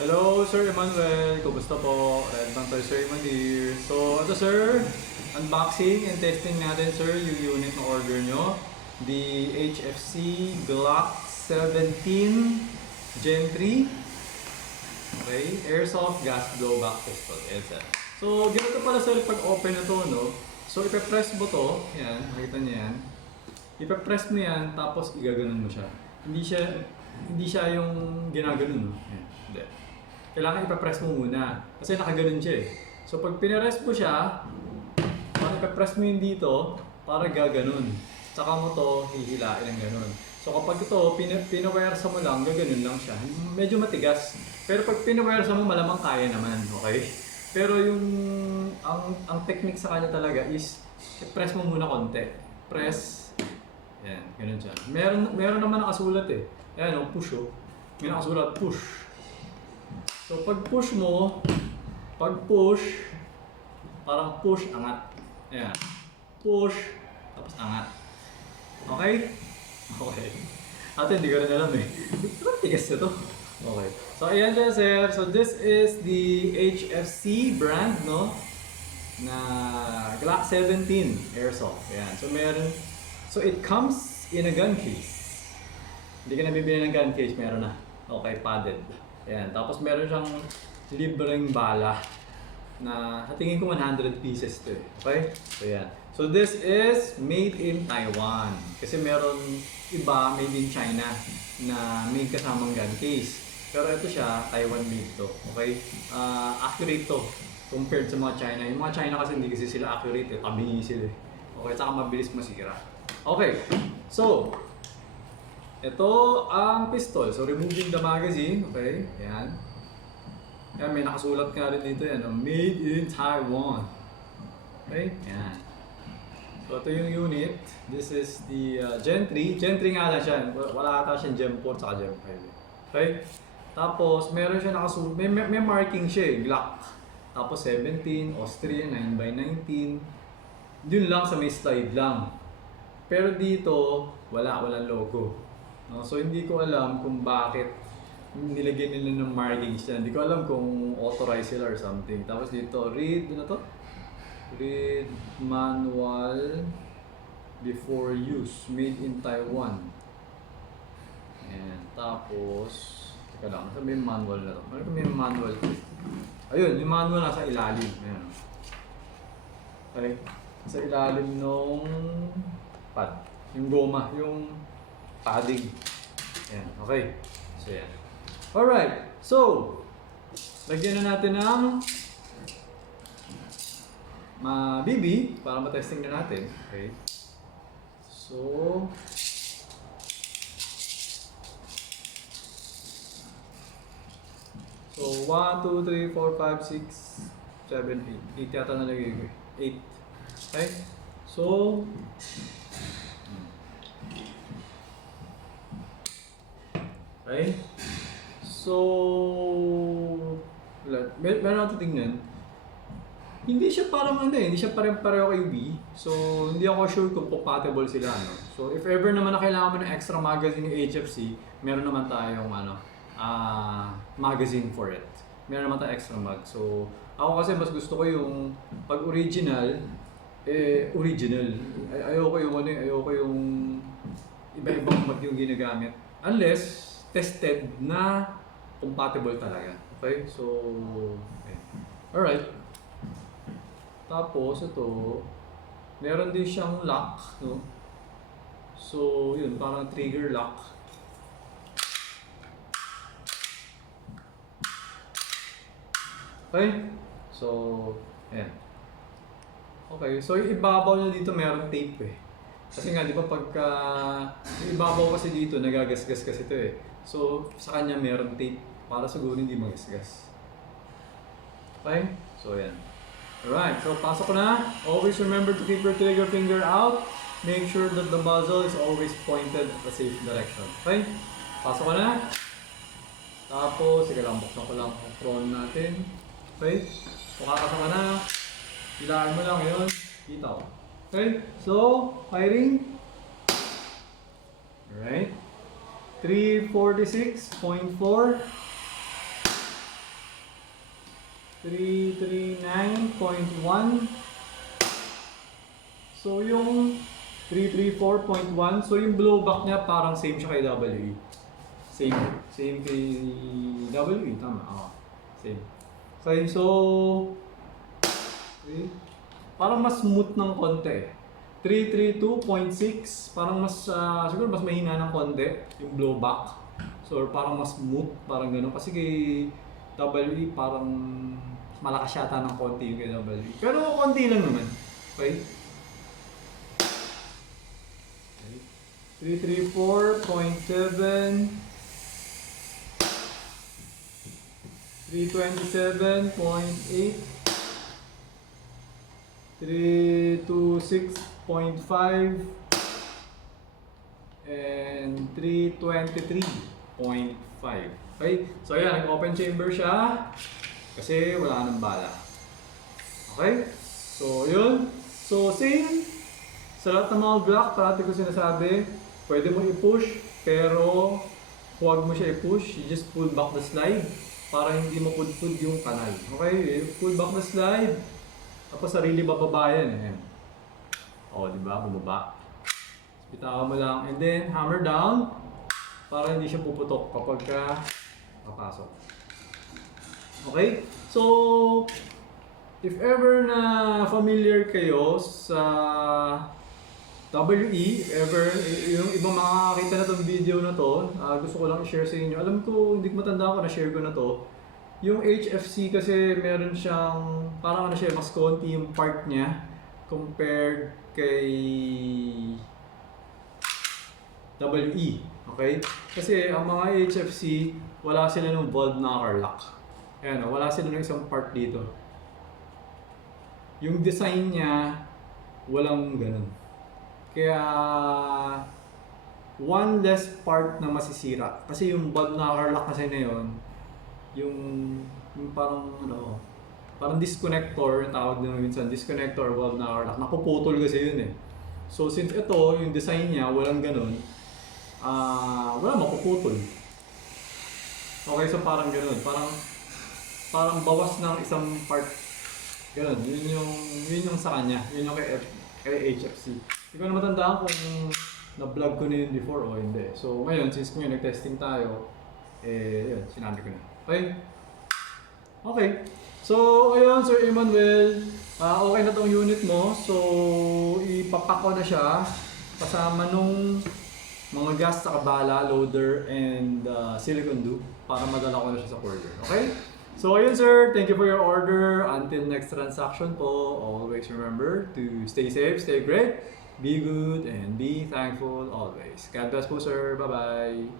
Hello, Sir Emmanuel. Kumusta po? Red Panther Sir Eman here. So, ito sir, unboxing and testing natin sir yung unit na order nyo. The HFC Glock 17 Gen 3. Okay, Airsoft Gas Blowback Pistol. Yan sir. So, ganito pala sir pag open na to, no? So, ipe-press mo to. Yan, makita niyo yan. Ipe-press mo yan, tapos igaganon mo siya. Hindi siya yung ginaganon, no? Yan, hindi. Kailangan ipapress mo muna. Kasi nakaganon siya eh. So pag pinapress mo siya, pag ipapress mo yun dito, para gaganon. Tsaka mo to hihilain ng ganon. So kapag ito, pinawersa mo lang, gaganon lang siya. Medyo matigas. Pero pag pinawersa mo, malamang kaya naman. Okay? Pero yung, ang technique sa kanya talaga is, i-press mo muna konti. Press. Yan, ganon siya. Meron naman nakasulat eh. Ayan o, push o. May nakasulat, push. So pag push mo, parang push, angat. Ayan. Push, tapos angat. Okay? Okay. Ate, hindi ko rin alam eh. Ba't tigas na to? Okay. So ayan siya sir. So this is the HFC brand, no? Na Glock 17 Airsoft. Ayan. So it comes in a gun case. Hindi ka na bibili ng gun case, meron na. Okay, padded. Ayan. Tapos meron siyang libreng bala na tingin ko 100 pieces to eh. Okay? So yan. So this is made in Taiwan. Kasi meron iba made in China na may kasamang gun case. Pero ito siya, Taiwan made to. Okay? Accurate to compared sa mga China. Yung mga China kasi hindi kasi sila accurate eh. Tabingi sila eh. Okay? Saka mabilis masira. Okay. So, ito ang pistol. So, removing the magazine. Okay, yan. Yan, may nakasulat nga rin dito yan. Made in Taiwan. Okay, yan. So, ito yung unit. This is the Gen 3. Gen 3 nga lang siya. Wala ata siyang Gen 4 saka Gen 5. Okay? Tapos, meron siya nakasulat. May marking siya eh. Glock. Tapos, 17, Austrian, 9x19. Yun lang sa may slide lang. Pero dito, walang logo. No, so hindi ko alam kung bakit nilagyan nila ng markings yan. Hindi ko alam kung authorized sila or something. Tapos dito, read manual before use, made in Taiwan. Ayan. Tapos, teka lang, may manual na to. May manual. Ayun, yung manual nasa ilalim. Ayan. Okay. Sa ilalim nung pad. Yung goma, yung padding. Ayan, okay. So, yan. Alright. So, lagyan na natin ng BB para matesting na natin. Okay. So, 1, 2, 3, 4, 5, 6, 7, 8. 8 yata nalagay ko. 8. Okay. So, okay. So, meron ako tingnan. Hindi siya parang hindi siya pareho kay Wii. So, hindi ako sure kung compatible sila, no? So, if ever naman na kailangan mo ng extra magazine ng HFC, meron naman tayong magazine for it. Meron naman tayong extra mag. So, ako kasi mas gusto ko yung pag original, original. Ayoko yung iba-ibang mag yung ginagamit. Unless, tested na compatible talaga. Okay? So, okay. Alright. Tapos, ito, meron din siyang lock, no? So, yun, parang trigger lock. Okay? So, ayan. Okay, so yung ibabaw niya dito meron tape eh. Kasi nga, di ba pagka, yung ibabaw kasi dito, nagagasgas kasi ito eh. So, sa kanya meron tape para siguro hindi magasgas. Okay? So, yan. Alright, so pasok ko na. Always remember to keep your trigger finger out. Make sure that the muzzle is always pointed at the safe direction. Okay? Pasok ko na. Tapos, sige lang, buksan ko lang ang prone natin. Okay? So, kakasok ka na. Hilaan mo lang yun. Dito. Okay? So, firing. Alright. 346.4. 339.1. So yung 334.1, so yung blowback niya parang same siya kay WE. Same kay WE, tama. Same. Okay, so okay. Parang mas smooth ng konti. 332.6, parang mas siguro mas mahina ng konti yung blowback. So parang mas smooth, parang gano'n. Kasi kay WE parang malakas yata ng konti yung kay WE. Pero konti lang naman. Okay? 334.7, 327.8, 326.5, and 323.5. Okay? So ayan, nag-open chamber siya kasi wala nang bala. Okay? So yun. So same sa lahat ng mga block, parati ko sinasabi, pwede mo i-push, pero huwag mo siya i-push. You just pull back the slide para hindi mo pudpud yung kanal. Okay? Pull back the slide. Tapos sarili bababa yan. Ayan. O, di ba? Bumaba. Bitawan mo lang. And then, hammer down para hindi siya puputok kapag ka papasok. Okay? So, if ever na familiar kayo sa WE, if ever, yung ibang makakakita na itong video na to, gusto ko lang i-share sa inyo. Alam ko, hindi ko matanda ko na-share ko na to. Yung HFC kasi meron siyang, parang ano siya, mas konti yung part niya compared kay WE. Okay? Kasi ang mga HFC, wala sila ng valve knocker lock. Ayan, wala sila ng isang part dito. Yung design niya, walang ganun. Kaya, one less part na masisira. Kasi yung valve knocker lock kasi na yun, yung parang ano, parang disconnector, yung tawag nila minsan, disconnector or valve knocker lock. Nakuputol kasi yun eh. So since ito, yung design niya, walang ganun, wala mapuputol. Okay, so parang ganun. Parang bawas ng isang part. Ganun, yun yung sa kanya. Yun yung kay HFC. Hindi ko na matandaan kung na-vlog ko na yun before o hindi. So ngayon, since ngayon nag-testing tayo, yun, sinabi ko na. Okay? Okay. So, ayun, Sir Emmanuel, okay na tong unit mo. So, ipapak ko na siya kasama nung mga gas sa kabala, loader, and silicone dupe para madala ko na siya sa courier. Okay? So, ayun sir, thank you for your order. Until next transaction po, always remember to stay safe, stay great, be good, and be thankful always. God bless po sir. Bye-bye.